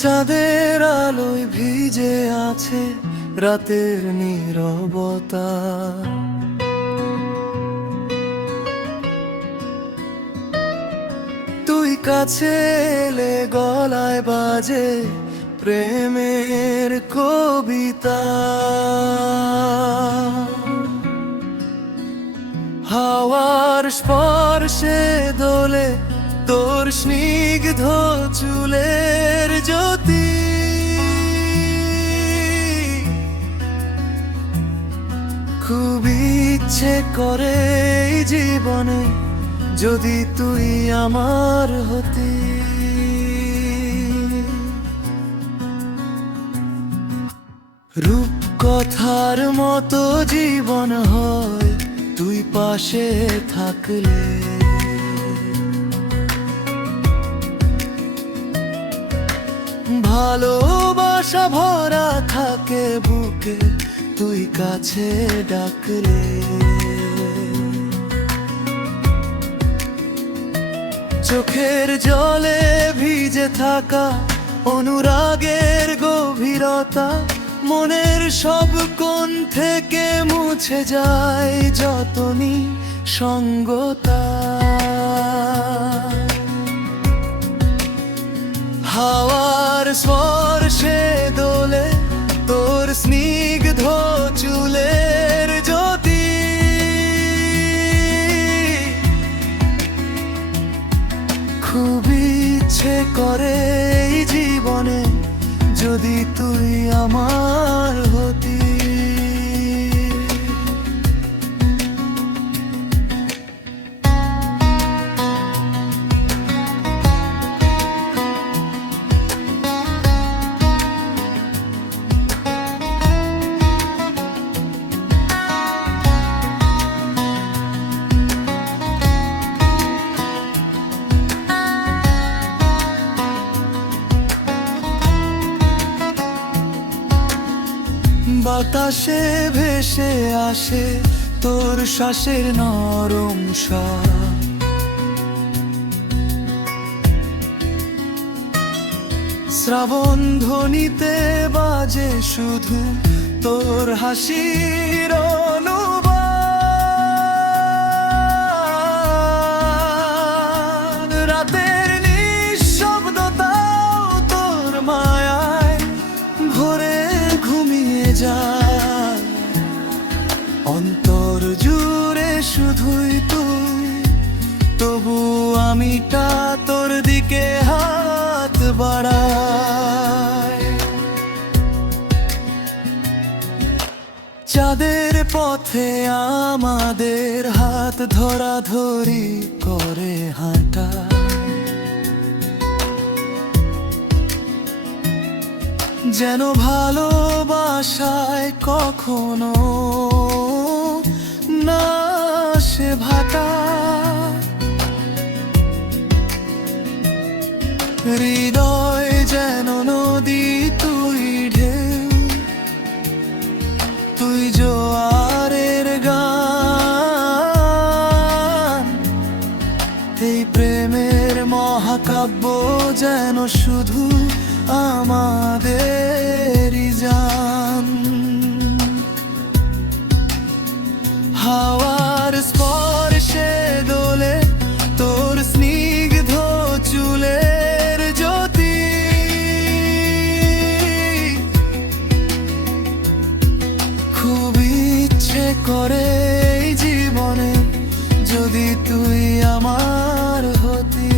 চাঁদের আলোয় ভিজে আছে রাতের নীরবতা। তুই কাছে এলে গলায় বাজে প্রেমের কবিতা। হাওয়ার স্পর্শে দোলে তোর স্নিগ্ধ চুলের জ্যোতি। খুব ইচ্ছে করে এই জীবনে যদি তুই আমার হতি। রূপকথার মতো জীবন হয় তুই পাশে থাকলে। ভালোবাসা ভরা থাকে বুকে তুই কাছে ডাকলে। চোখের জলে ভিজে থাকা অনুরাগের গভীরতা, মনের সব কোণ থেকে মুছে যায় যতনি সঙ্গতা। হাওয়ার স্পর্শে দোলে তোর স্নিগ্ধ চুলের জ্যোতি। খুব ইচ্ছে করে এই জীবনে যদি তুই আমার হতি। বাতাসে ভেসে আসে তোর শ্বাসের নরম স্বাদ। শ্রাবণ ধ্বনিতে বাজে শুধু তোর হাসির অনুবাদ। রাতের নিঃশব্দতাও তোর মায়ায় ভরে ঘুমিয়ে যায়। অন্তর জুড়ে শুধুই তুই, তবু আমিটা তোর দিকে হাত বাড়াই। চাঁদের পথে আমাদের হাত ধরাধরি করে হাঁটা। যেন ভালোবাসায় কখনো না সে ভাটা। হৃদয় যেন নদী তুই ঢেউ, তুই জোয়ারের গান। এই প্রেমের মহাকাব্য যেন শুধু আমাদেরই জান। হাওয়ার স্পর্শে দোলে তোর স্নিগ্ধ চুলের জ্যোতি। খুব ইচ্ছে করে এই জীবনে যদি তুই আমার হতি।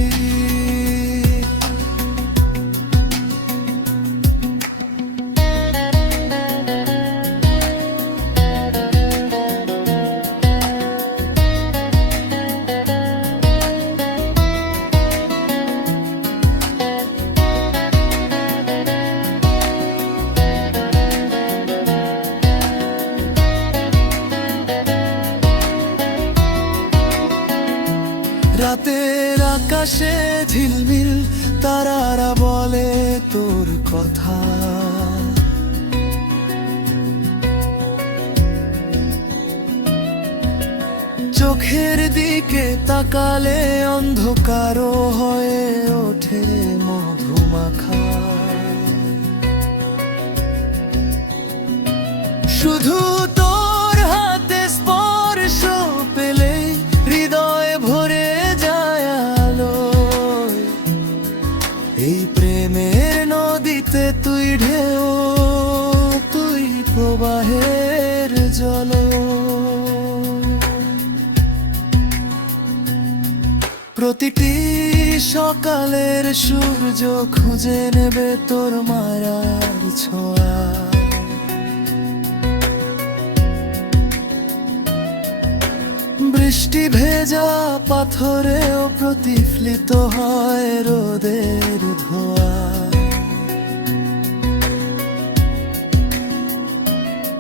রাতের আকাশে ঝিলমিল তারারা বলে তোর কথা। চোখের দিকে তাকালে অন্ধকারও হয়ে ওঠে মধুমাখা। শুধু তোর হাতে স্পর্শ পেলেই হৃদয় ভরে যায় আলোয়। এই প্রেমের নদীতে তুই ঢেউ, তুই প্রবাহের জল। প্রতিটি সকালের সূর্য খুঁজে নেবে তোর মায়ার ছোঁয়া। বৃষ্টি ভেজা পাথরেও প্রতিফলিত হয় রোদের ধোয়া।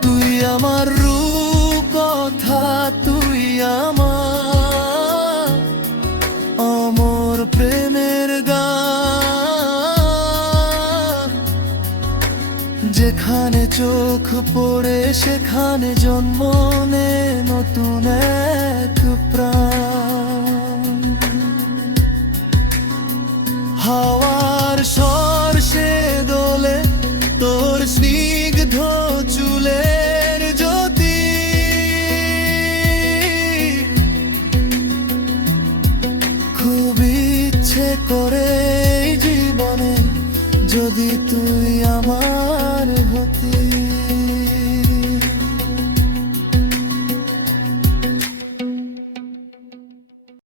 তুই আমার রূপকথা, তুই আমার অমর প্রেমের গান। যেখানে চোখ পড়ে সেখানে জন্ম নে নতুন এক প্রাণ। হাওয়ার স্পর্শে দোলে তোর স্নিগ্ধ চুলের জ্যোতি। খুব ইচ্ছে করে এই জীবনে যদি তুই আমার